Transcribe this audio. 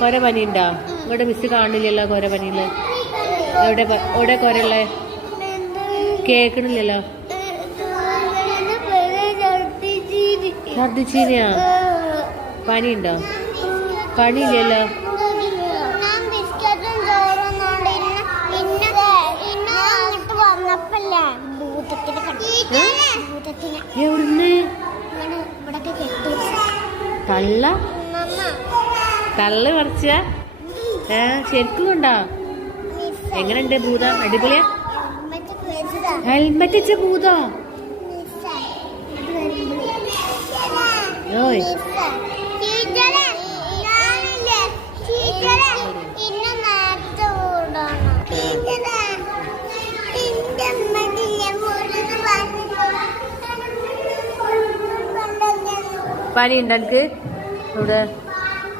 കൊര പനി ഉണ്ടോ? ഇവിടെ മിസ് കാണില്ലല്ലോ കൊര പനിയില്. എവിടെ കൊരയുള്ളേ? കേക്കണില്ലല്ലോ. ഛർദിച്ചീനയാ? പനിയുണ്ടോ? പനിയില്ലല്ലോ. എവിടുന്ന്? തള്ള് പറിച്ച? ശരിക്കും കൊണ്ടോ? എങ്ങനെയുണ്ട് ഭൂതം? അടിപൊളിയാ? ഹെൽമെറ്റ് വെച്ച ഭൂതോ? ഓയ് പനി ഉണ്ടോ എനിക്ക്? ഇവിടെ